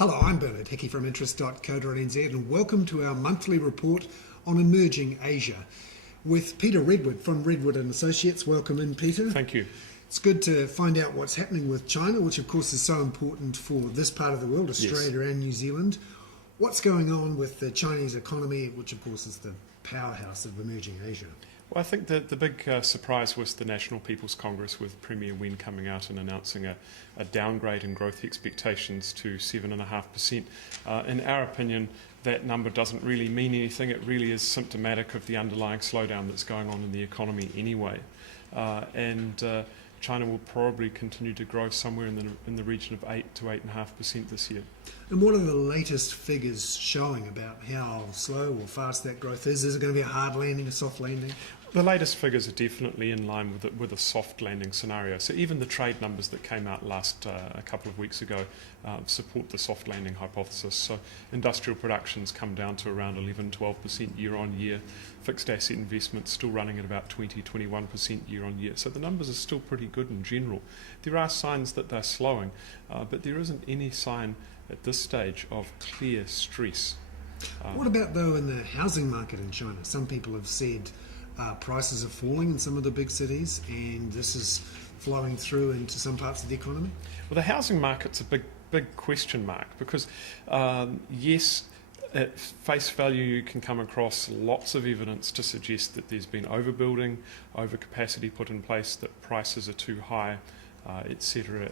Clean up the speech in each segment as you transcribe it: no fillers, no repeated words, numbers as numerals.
Hello, I'm Bernard Hickey from interest.co.nz and welcome to our monthly report on emerging Asia with Peter Redward from Redward and Associates. Welcome in, Peter. Thank you. It's good to find out what's happening with China, which of course is so important for this part of the world, Australia and New Zealand. What's going on with the Chinese economy, which of course is the powerhouse of emerging Asia? Well, I think the big surprise was the National People's Congress with Premier Wen coming out and announcing a downgrade in growth expectations to 7.5%. In our opinion, that number doesn't really mean anything. It really is symptomatic of the underlying slowdown that's going on in the economy anyway. China will probably continue to grow somewhere in the region of 8 to 8.5% this year. And what are the latest figures showing about how slow or fast that growth is? Is it going to be a hard landing, a soft landing? The latest figures are definitely in line with a soft landing scenario. So even the trade numbers that came out a couple of weeks ago support the soft landing hypothesis. So industrial production's come down to around 11-12% year on year. Fixed asset investment's still running at about 20-21% year on year. So the numbers are still pretty good in general. There are signs that they're slowing, but there isn't any sign at this stage of clear stress. What about though in the housing market in China? Some people have said prices are falling in some of the big cities, and this is flowing through into some parts of the economy? Well, the housing market's a big question mark because, yes, at face value you can come across lots of evidence to suggest that there's been overbuilding, overcapacity put in place, that prices are too high, etc.,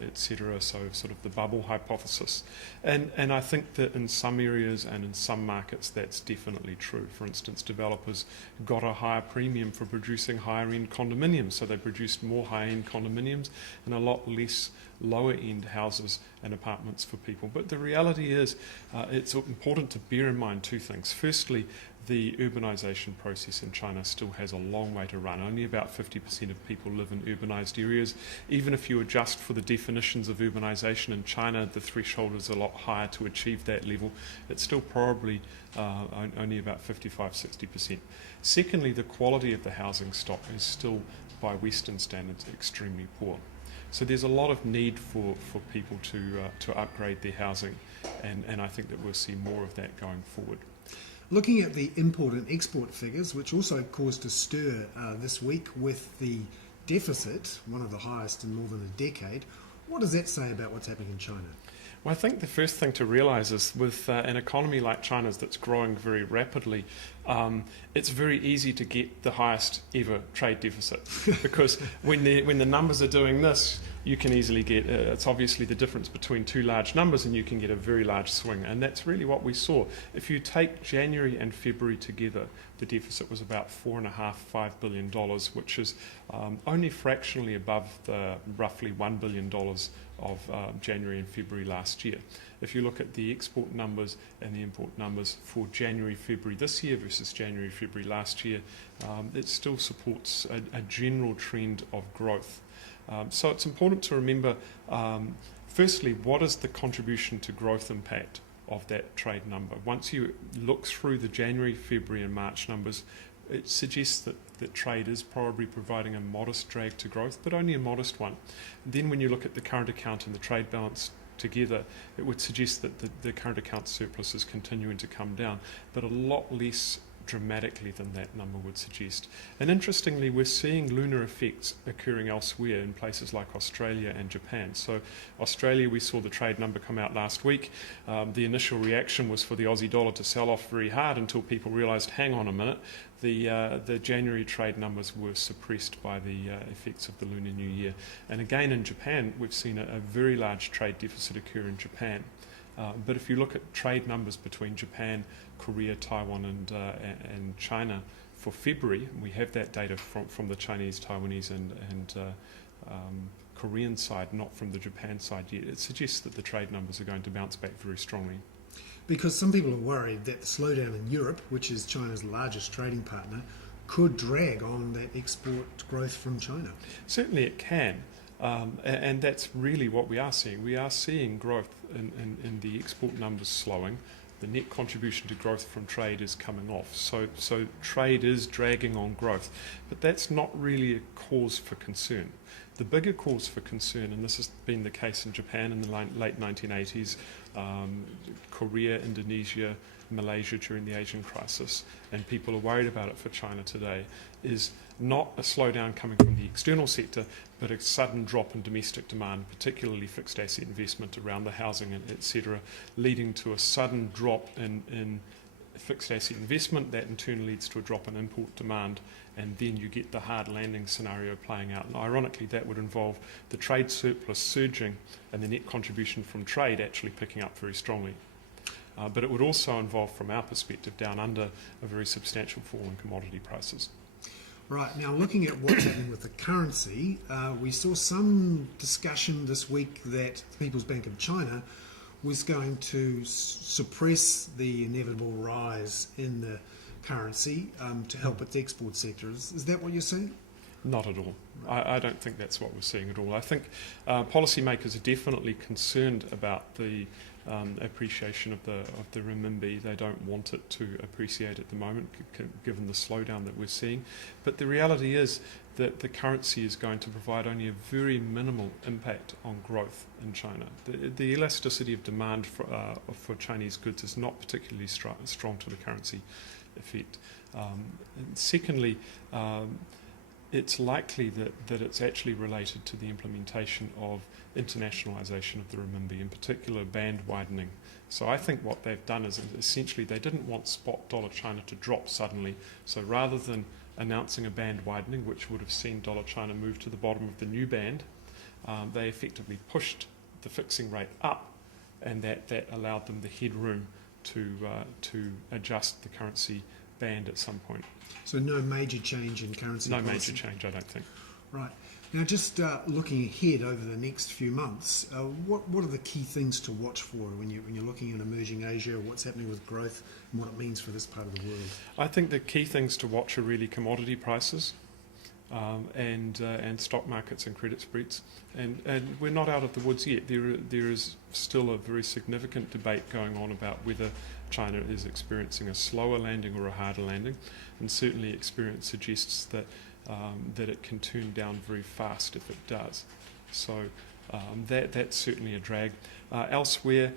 so sort of the bubble hypothesis. And I think that in some areas and in some markets that's definitely true. For instance, developers got a higher premium for producing higher-end condominiums, so they produced more high-end condominiums and a lot less lower-end houses and apartments for people. But the reality is it's important to bear in mind two things. Firstly, the urbanisation process in China still has a long way to run. Only about 50% of people live in urbanised areas. Even if you adjust for the definitions of urbanisation in China, the threshold is a lot higher to achieve that level. It's still probably only about 55-60%. Secondly, the quality of the housing stock is still, by Western standards, extremely poor. So there's a lot of need for people to upgrade their housing, and I think that we'll see more of that going forward. Looking at the import and export figures, which also caused a stir this week with the deficit, one of the highest in more than a decade, what does that say about what's happening in China? Well, I think the first thing to realise is with an economy like China's that's growing very rapidly, it's very easy to get the highest ever trade deficit because when the numbers are doing this, you can easily get, it's obviously the difference between two large numbers and you can get a very large swing, and that's really what we saw. If you take January and February together, the deficit was about $4.5 billion, which is only fractionally above the roughly $1 billion of January and February last year. If you look at the export numbers and the import numbers for January, February this year versus January, February last year, it still supports a general trend of growth. So it's important to remember, firstly, what is the contribution to growth impact of that trade number? Once you look through the January, February and March numbers, it suggests that trade is probably providing a modest drag to growth, but only a modest one. Then when you look at the current account and the trade balance together, it would suggest that the current account surplus is continuing to come down, but a lot less dramatically than that number would suggest. And interestingly, we're seeing lunar effects occurring elsewhere in places like Australia and Japan. So Australia, we saw the trade number come out last week. The initial reaction was for the Aussie dollar to sell off very hard until people realised, hang on a minute, the January trade numbers were suppressed by the effects of the Lunar New Year. And again in Japan, we've seen a very large trade deficit occur in Japan. But if you look at trade numbers between Japan, Korea, Taiwan and China for February, we have that data from the Chinese, Taiwanese and Korean side, not from the Japan side yet. It suggests that the trade numbers are going to bounce back very strongly. Because some people are worried that the slowdown in Europe, which is China's largest trading partner, could drag on that export growth from China. Certainly it can. And that's really what we are seeing. We are seeing growth in the export numbers slowing. the net contribution to growth from trade is coming off. So trade is dragging on growth, but that's not really a cause for concern. The bigger cause for concern, and this has been the case in Japan in the late 1980s, Korea, Indonesia, Malaysia during the Asian crisis, and people are worried about it for China today, is not a slowdown coming from the external sector, but a sudden drop in domestic demand, particularly fixed asset investment around the housing, etc., leading to a sudden drop in fixed asset investment. That in turn leads to a drop in import demand, and then you get the hard landing scenario playing out. And ironically, that would involve the trade surplus surging and the net contribution from trade actually picking up very strongly. But it would also involve, from our perspective, down under, a very substantial fall in commodity prices. Right, now looking at what's happening with the currency, we saw some discussion this week that the People's Bank of China was going to suppress the inevitable rise in the currency to help its export sector. Is that what you're saying? Not at all. I don't think that's what we're seeing at all. I think policymakers are definitely concerned about the appreciation of the renminbi. They don't want it to appreciate at the moment, given the slowdown that we're seeing. But the reality is that the currency is going to provide only a very minimal impact on growth in China. The elasticity of demand for Chinese goods is not particularly strong to the currency effect. And secondly, it's likely that it's actually related to the implementation of internationalisation of the renminbi, in particular band widening. So I think what they've done is essentially they didn't want spot dollar China to drop suddenly. So rather than announcing a band widening, which would have seen dollar China move to the bottom of the new band, they effectively pushed the fixing rate up, and that allowed them the headroom to adjust the currency band at some point. So no major change in currency policy? No major change, I don't think. Right. Now, just looking ahead over the next few months, what are the key things to watch for when you're looking at emerging Asia, what's happening with growth, and what it means for this part of the world? I think the key things to watch are really commodity prices and stock markets and credit spreads. And we're not out of the woods yet. There is still a very significant debate going on about whether China is experiencing a slower landing or a harder landing, and certainly experience suggests that it can turn down very fast if it does. So that's certainly a drag. Elsewhere,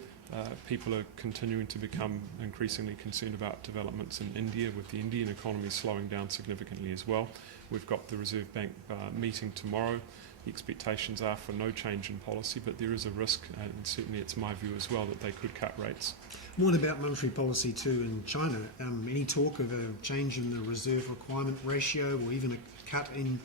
people are continuing to become increasingly concerned about developments in India, with the Indian economy slowing down significantly as well. We've got the Reserve Bank meeting tomorrow. The expectations are for no change in policy, but there is a risk, and certainly it's my view as well, that they could cut rates. What about monetary policy too in China? Any talk of a change in the reserve requirement ratio, or even a cut in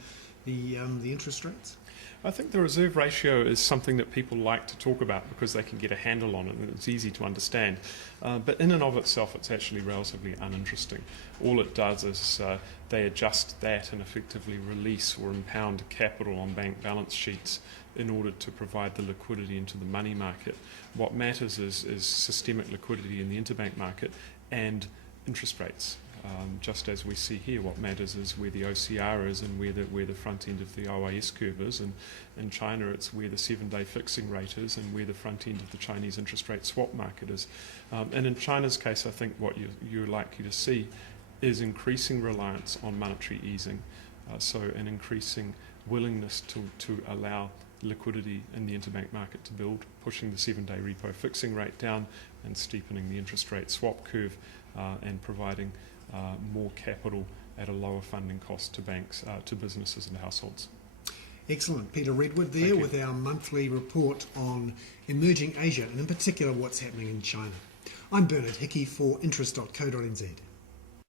the interest rates? I think the reserve ratio is something that people like to talk about because they can get a handle on it and it's easy to understand. But in and of itself, it's actually relatively uninteresting. All it does is they adjust that and effectively release or impound capital on bank balance sheets in order to provide the liquidity into the money market. What matters is systemic liquidity in the interbank market and interest rates. Just as we see here, what matters is where the OCR is and where the front end of the OIS curve is. And in China, it's where the 7-day fixing rate is and where the front end of the Chinese interest rate swap market is. And in China's case, I think what you're likely to see is increasing reliance on monetary easing, so an increasing willingness to allow liquidity in the interbank market to build, pushing the 7-day repo fixing rate down and steepening the interest rate swap curve, and providing more capital at a lower funding cost to banks, to businesses and households. Excellent. Peter Redward there with our monthly report on emerging Asia, and in particular what's happening in China. I'm Bernard Hickey for interest.co.nz.